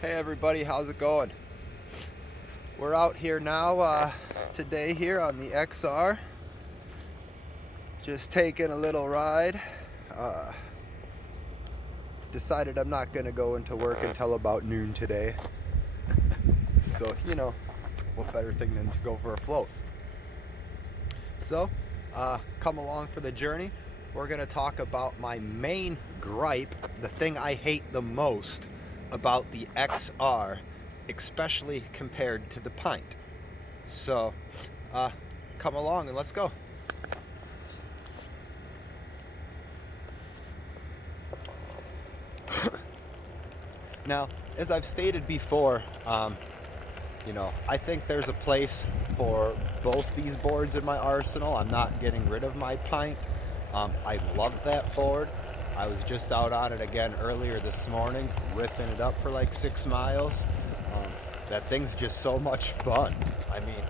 Hey everybody, how's it going? We're out here now today here on the XR, just taking a little ride. Decided I'm not gonna go into work until about noon today. So, what better thing than to go for a float. So, come along for the journey. We're gonna talk about my main gripe, the thing I hate the most about the XR, especially compared to the Pint. So, come along and let's go. Now, as I've stated before, I think there's a place for both these boards in my arsenal. I'm not getting rid of my Pint. I love that board. I was just out on it again earlier this morning, ripping it up for like 6 miles. That thing's just so much fun. I mean,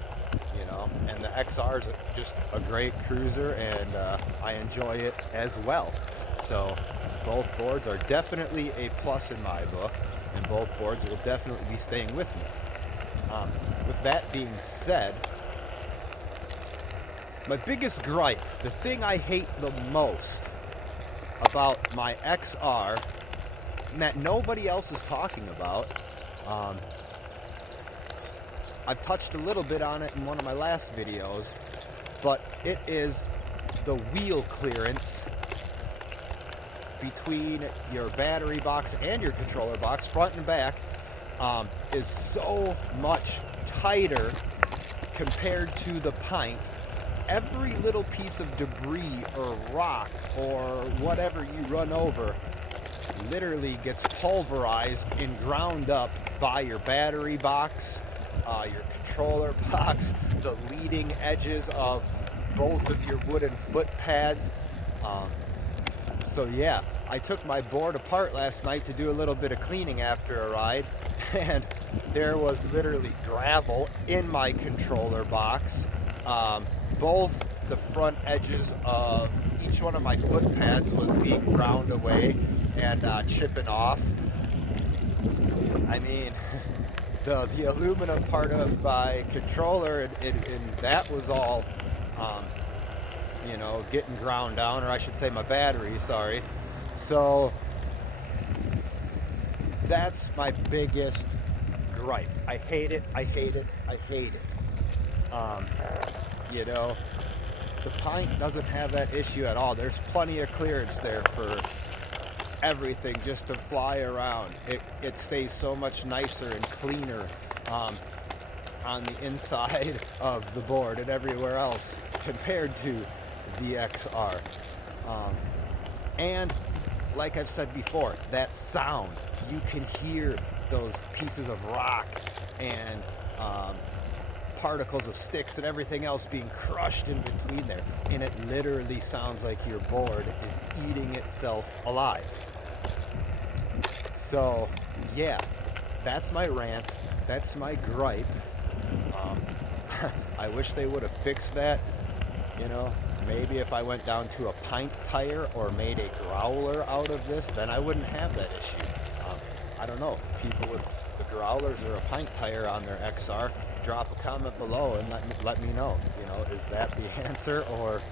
and the XR is just a great cruiser, and I enjoy it as well. So both boards are definitely a plus in my book, and both boards will definitely be staying with me. With that being said, my biggest gripe, the thing I hate the most about my XR, and that nobody else is talking about, I've touched a little bit on it in one of my last videos, but it is the wheel clearance between your battery box and your controller box, front and back, is so much tighter compared to the Pint. Every little piece of debris or rock or whatever you run over literally gets pulverized and ground up by your battery box, your controller box, the leading edges of both of your wooden foot pads. So yeah, I took my board apart last night to do a little bit of cleaning after a ride, and there was literally gravel in my controller box. Both the front edges of each one of my foot pads was being ground away and chipping off. I mean, the aluminum part of my controller, and that was all getting ground down, or I should say my battery, sorry. So that's my biggest gripe. I hate it, I hate it, I hate it. The Pint doesn't have that issue at all. There's plenty of clearance there for everything just to fly around. It stays so much nicer and cleaner on the inside of the board and everywhere else compared to the XR. And like I've said before, that sound, you can hear those pieces of rock and particles of sticks and everything else being crushed in between there, and it literally sounds like your board is eating itself alive. So yeah, that's my rant, that's my gripe. I wish they would have fixed that. Maybe if I went down to a Pint tire or made a growler out of this, then I wouldn't have that issue. I don't know, people with the growlers or a Pint tire on their XR, drop a comment below and let me know. Is that the answer or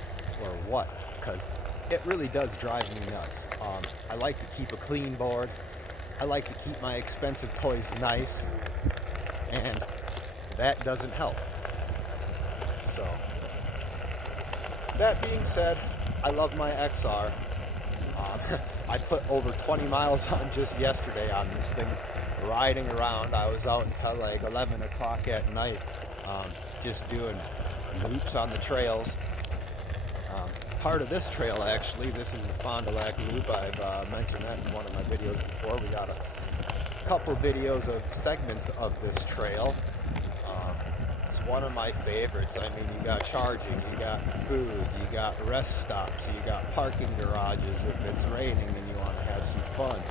what? Because it really does drive me nuts. I like to keep a clean board. I like to keep my expensive toys nice, and that doesn't help. So that being said, I love my XR. I put over 20 miles on just yesterday on this thing, riding around. I was out until like 11 o'clock at night, just doing loops on the trails. Part of this trail, actually, this is the Fond du Lac loop. I've mentioned that in one of my videos before. We got a couple videos of segments of this trail. It's one of my favorites. I mean, you got charging, you got food, you got rest stops, you got parking garages if it's raining and you want to have some fun.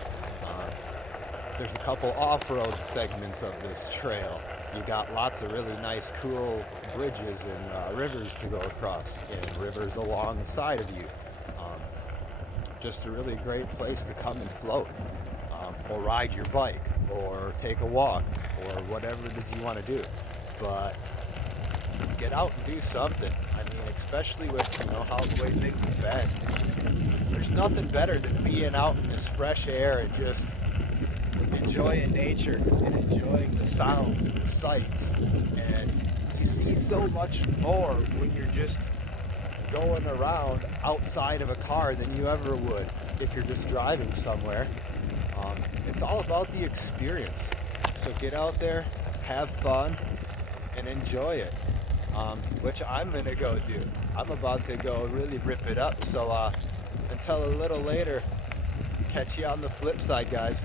There's a couple off-road segments of this trail. You got lots of really nice, cool bridges and rivers to go across, and rivers along the side of you. Just a really great place to come and float or ride your bike. or take a walk or whatever it is you want to do. But get out and do something. I mean, especially with, you know, how the way things have been. There's nothing better than being out in this fresh air and just enjoying nature and enjoying the sounds and the sights. And you see so much more when you're just going around outside of a car than you ever would if you're just driving somewhere. It's all about the experience. So get out there, have fun, and enjoy it. Which I'm gonna go do. I'm about to go really rip it up. So until a little later, catch you on the flip side, guys.